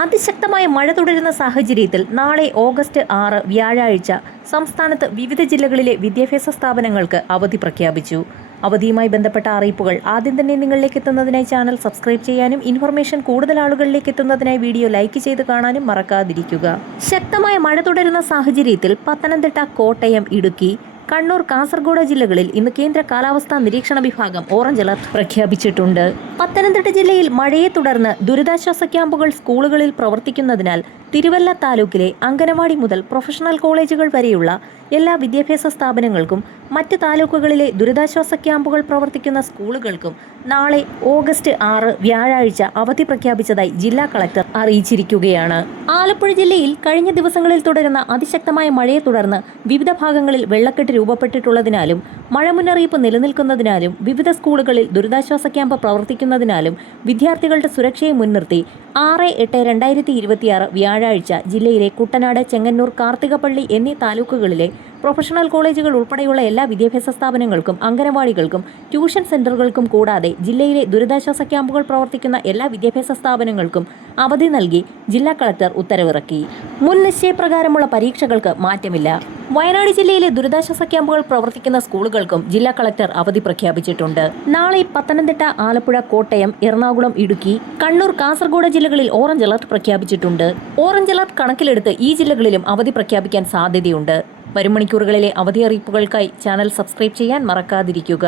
അതിശക്തമായ മഴ തുടരുന്ന സാഹചര്യത്തിൽ നാളെ ഓഗസ്റ്റ് 6 വ്യാഴാഴ്ച സംസ്ഥാനത്ത് വിവിധ ജില്ലകളിലെ വിദ്യാഭ്യാസ സ്ഥാപനങ്ങൾക്ക് അവധി പ്രഖ്യാപിച്ചു. അവധിയുമായി ബന്ധപ്പെട്ട അറിയിപ്പുകൾ ആദ്യം തന്നെ നിങ്ങളിലേക്ക് എത്തുന്നതിനായി ചാനൽ സബ്സ്ക്രൈബ് ചെയ്യാനും ഇൻഫർമേഷൻ കൂടുതൽ ആളുകളിലേക്ക് എത്തുന്നതിനായി വീഡിയോ ലൈക്ക് ചെയ്ത് കാണാനും മറക്കാതിരിക്കുക. ശക്തമായ മഴ തുടരുന്ന സാഹചര്യത്തിൽ പത്തനംതിട്ട, കോട്ടയം, ഇടുക്കി, കണ്ണൂർ, കാസർഗോഡ് ജില്ലകളിൽ ഇന്ന് കേന്ദ്ര കാലാവസ്ഥാ നിരീക്ഷണ വിഭാഗം ഓറഞ്ച് അലർട്ട് പ്രഖ്യാപിച്ചിട്ടുണ്ട്. പത്തനംതിട്ട ജില്ലയിൽ മഴയെ തുടർന്ന് ദുരിതാശ്വാസ ക്യാമ്പുകൾ സ്കൂളുകളിൽ പ്രവർത്തിക്കുന്നതിനാൽ തിരുവല്ല താലൂക്കിലെ അംഗനവാടി മുതൽ പ്രൊഫഷണൽ കോളേജുകൾ വരെയുള്ള എല്ലാ വിദ്യാഭ്യാസ സ്ഥാപനങ്ങൾക്കും മറ്റ് താലൂക്കുകളിലെ ദുരിതാശ്വാസ ക്യാമ്പുകൾ പ്രവർത്തിക്കുന്ന സ്കൂളുകൾക്കും നാളെ ഓഗസ്റ്റ് 6 വ്യാഴാഴ്ച അവധി പ്രഖ്യാപിച്ചതായി ജില്ലാ കളക്ടർ അറിയിച്ചിരിക്കുകയാണ്. ആലപ്പുഴ ജില്ലയിൽ കഴിഞ്ഞ ദിവസങ്ങളിൽ തുടരുന്ന അതിശക്തമായ മഴയെ തുടർന്ന് വിവിധ ഭാഗങ്ങളിൽ വെള്ളക്കെട്ട് രൂപപ്പെട്ടിട്ടുള്ളതിനാലും മഴ മുന്നറിയിപ്പ് നിലനിൽക്കുന്നതിനാലും വിവിധ സ്കൂളുകളിൽ ദുരിതാശ്വാസ ക്യാമ്പ് പ്രവർത്തിക്കുന്നതിനാലും വിദ്യാർത്ഥികളുടെ സുരക്ഷയെ മുൻനിർത്തി 6/8/2026 വ്യാഴാഴ്ച ജില്ലയിലെ കുട്ടനാട്, ചെങ്ങന്നൂർ, കാർത്തികപ്പള്ളി എന്നീ താലൂക്കുകളിലെ പ്രൊഫഷണൽ കോളേജുകൾ ഉൾപ്പെടെയുള്ള എല്ലാ വിദ്യാഭ്യാസ സ്ഥാപനങ്ങൾക്കും അംഗനവാടികൾക്കും ട്യൂഷൻ സെന്ററുകൾക്കും കൂടാതെ ജില്ലയിലെ ദുരിതാശ്വാസ ക്യാമ്പുകൾ പ്രവർത്തിക്കുന്ന എല്ലാ വിദ്യാഭ്യാസ സ്ഥാപനങ്ങൾക്കും അവധി നൽകി ജില്ലാ കളക്ടർ ഉത്തരവിറക്കി. മുൻ നിശ്ചയപ്രകാരമുള്ള പരീക്ഷകൾക്ക് മാറ്റമില്ല. വയനാട് ജില്ലയിലെ ദുരിതാശ്വാസ ക്യാമ്പുകൾ പ്രവർത്തിക്കുന്ന സ്കൂളുകൾക്കും ജില്ലാ കളക്ടർ അവധി പ്രഖ്യാപിച്ചിട്ടുണ്ട്. നാളെ പത്തനംതിട്ട, ആലപ്പുഴ, കോട്ടയം, എറണാകുളം, ഇടുക്കി, കണ്ണൂർ, കാസർഗോഡ് ജില്ലകളിൽ ഓറഞ്ച് അലർട്ട് പ്രഖ്യാപിച്ചിട്ടുണ്ട്. ഓറഞ്ച് അലർട്ട് കണക്കിലെടുത്ത് ഈ ജില്ലകളിലും അവധി പ്രഖ്യാപിക്കാൻ സാധ്യതയുണ്ട്. വരും മണിക്കൂറുകളിലെ അവധി അറിയിപ്പുകൾക്കായി ചാനൽ സബ്സ്ക്രൈബ് ചെയ്യാൻ മറക്കാതിരിക്കുക.